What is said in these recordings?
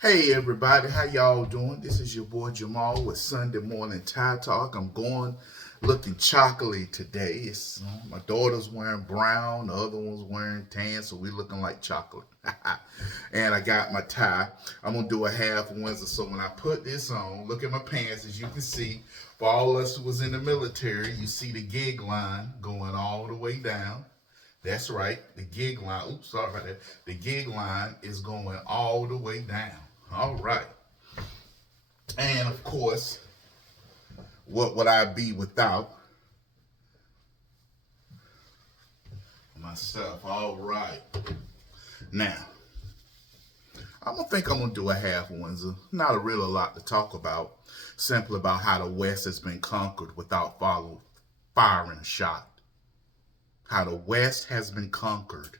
Hey everybody, how y'all doing? This is your boy Jamal with Sunday Morning Tie Talk. I'm going looking chocolatey today. My daughter's wearing brown, the other one's wearing tan, so we looking like chocolate. And I got my tie. I'm gonna do a half Windsor. So when I put this on, look at my pants. As you can see, for all of us who was in the military, you see the gig line going all the way down. That's right. The gig line. Oops, sorry about that. The gig line is going all the way down. All right. And of course, what would I be without my stuff? All right. Now, I'm gonna do a half Windsor. Not a real lot to talk about. Simply about how the West has been conquered without firing a shot. How the West has been conquered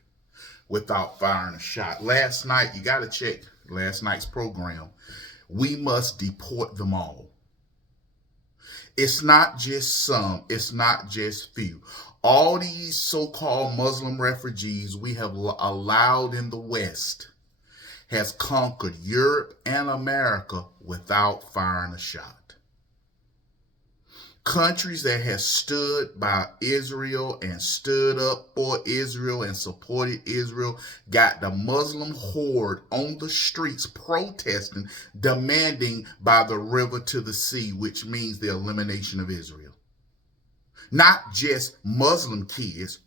without firing a shot. Last night, you got to check last night's program. We must deport them all. It's not just some, it's not just few. All these so-called Muslim refugees we have allowed in the West has conquered Europe and America without firing a shot. Countries that have stood by Israel and stood up for Israel and supported Israel got the Muslim horde on the streets protesting, demanding by the river to the sea, which means the elimination of Israel. Not just Muslim kids,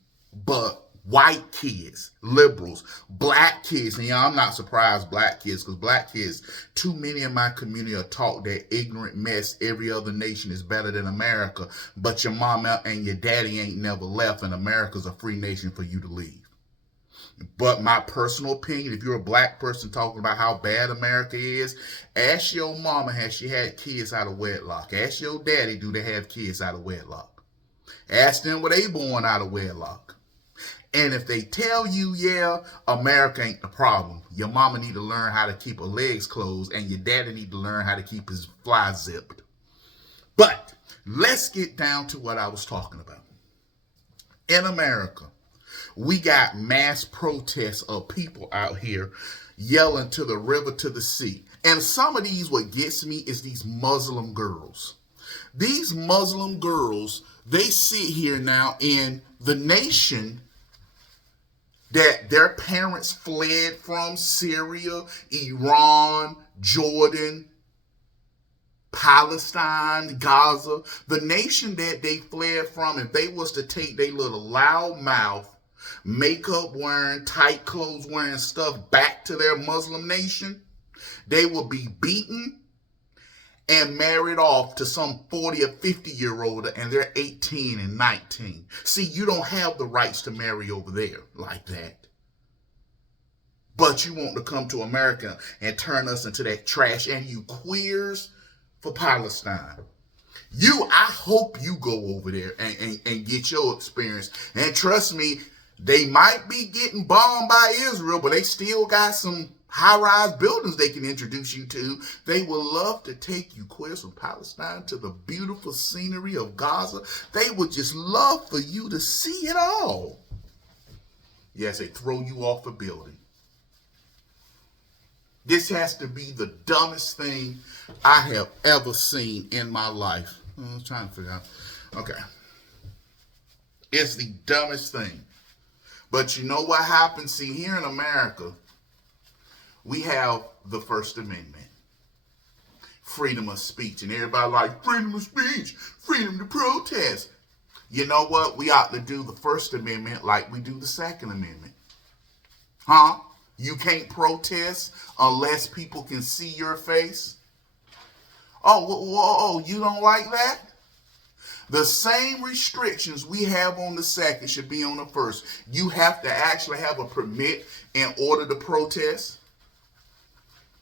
but white kids, liberals, black kids. And I'm not surprised black kids, because black kids, too many in my community are taught that ignorant mess, every other nation is better than America, but your mama and your daddy ain't never left, and America's a free nation for you to leave. But my personal opinion, if you're a black person talking about how bad America is, ask your mama, has she had kids out of wedlock? Ask your daddy, do they have kids out of wedlock? Ask them, were they born out of wedlock? And if they tell you, yeah, America ain't the problem, your mama need to learn how to keep her legs closed, and your daddy need to learn how to keep his fly zipped. But let's get down to what I was talking about. In America, we got mass protests of people out here yelling to the river to the sea. And some of these, what gets me is these Muslim girls. These Muslim girls, they sit here now in the nation that their parents fled from: Syria, Iran, Jordan, Palestine, Gaza. The nation that they fled from, if they was to take their little loud mouth, makeup wearing, tight clothes wearing stuff back to their Muslim nation, they will be beaten and married off to some 40 or 50-year-old, and they're 18 and 19. See, you don't have the rights to marry over there like that. But you want to come to America and turn us into that trash, and you queers for Palestine. I hope you go over there and get your experience. And trust me, they might be getting bombed by Israel, but they still got some high-rise buildings they can introduce you to. They would love to take you queers from Palestine to the beautiful scenery of Gaza. They would just love for you to see it all. Yes, they throw you off a building. This has to be the dumbest thing I have ever seen in my life. I was trying to figure out. Okay. It's the dumbest thing. But you know what happens? See, here in America, we have the First Amendment. Freedom of speech. And everybody like, freedom of speech, freedom to protest. You know what? We ought to do the First Amendment like we do the Second Amendment. Huh? You can't protest unless people can see your face? Oh, you don't like that? The same restrictions we have on the second should be on the first. You have to actually have a permit in order to protest.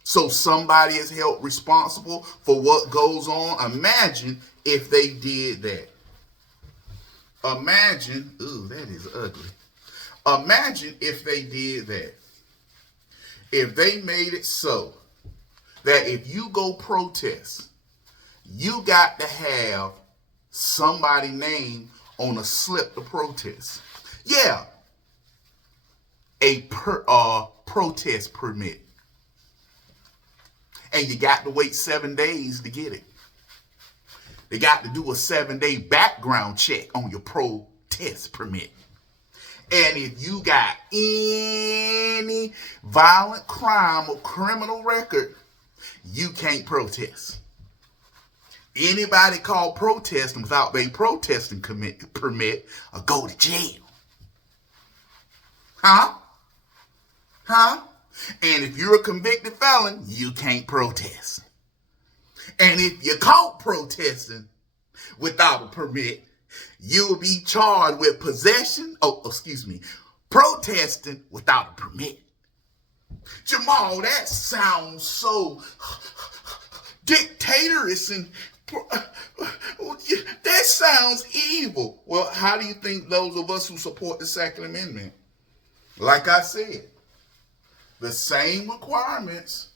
So somebody is held responsible for what goes on. Imagine if they did that. Imagine, ooh, that is ugly. Imagine if they did that. If they made it so that if you go protest, you got to have somebody name on a slip to protest. Yeah, a protest permit. And you got to wait 7 days to get it. They got to do a 7-day background check on your protest permit. And if you got any violent crime or criminal record, you can't protest. Anybody caught protesting without their protesting permit or go to jail. Huh? And if you're a convicted felon, you can't protest. And if you're caught protesting without a permit, you'll be charged with protesting without a permit. Jamal, that sounds so dictatorial and that sounds evil. Well, how do you think those of us who support the Second Amendment? Like I said, the same requirements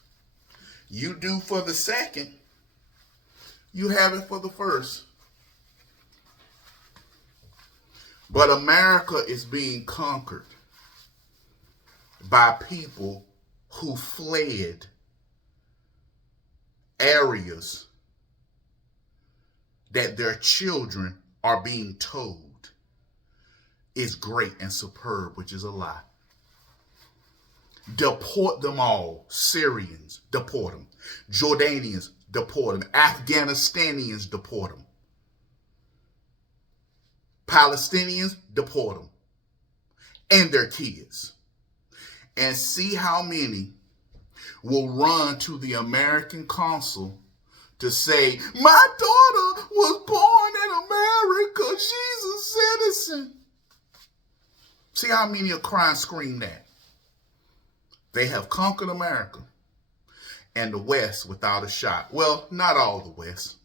you do for the second, you have it for the first. But America is being conquered by people who fled areas that their children are being told is great and superb, which is a lie. Deport them all. Syrians, deport them. Jordanians, deport them. Afghanistanians, deport them. Palestinians, deport them. And their kids. And see how many will run to the American consul to say, my daughter was born in America. She's a citizen. See how many will cry and scream that. They have conquered America and the West without a shot. Well, not all the West,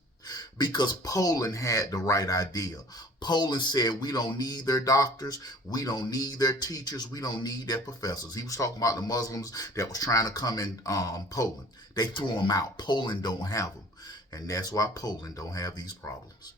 because Poland had the right idea. Poland said, we don't need their doctors, we don't need their teachers, we don't need their professors. He was talking about the Muslims that was trying to come in Poland. They threw them out. Poland don't have them. And that's why Poland don't have these problems.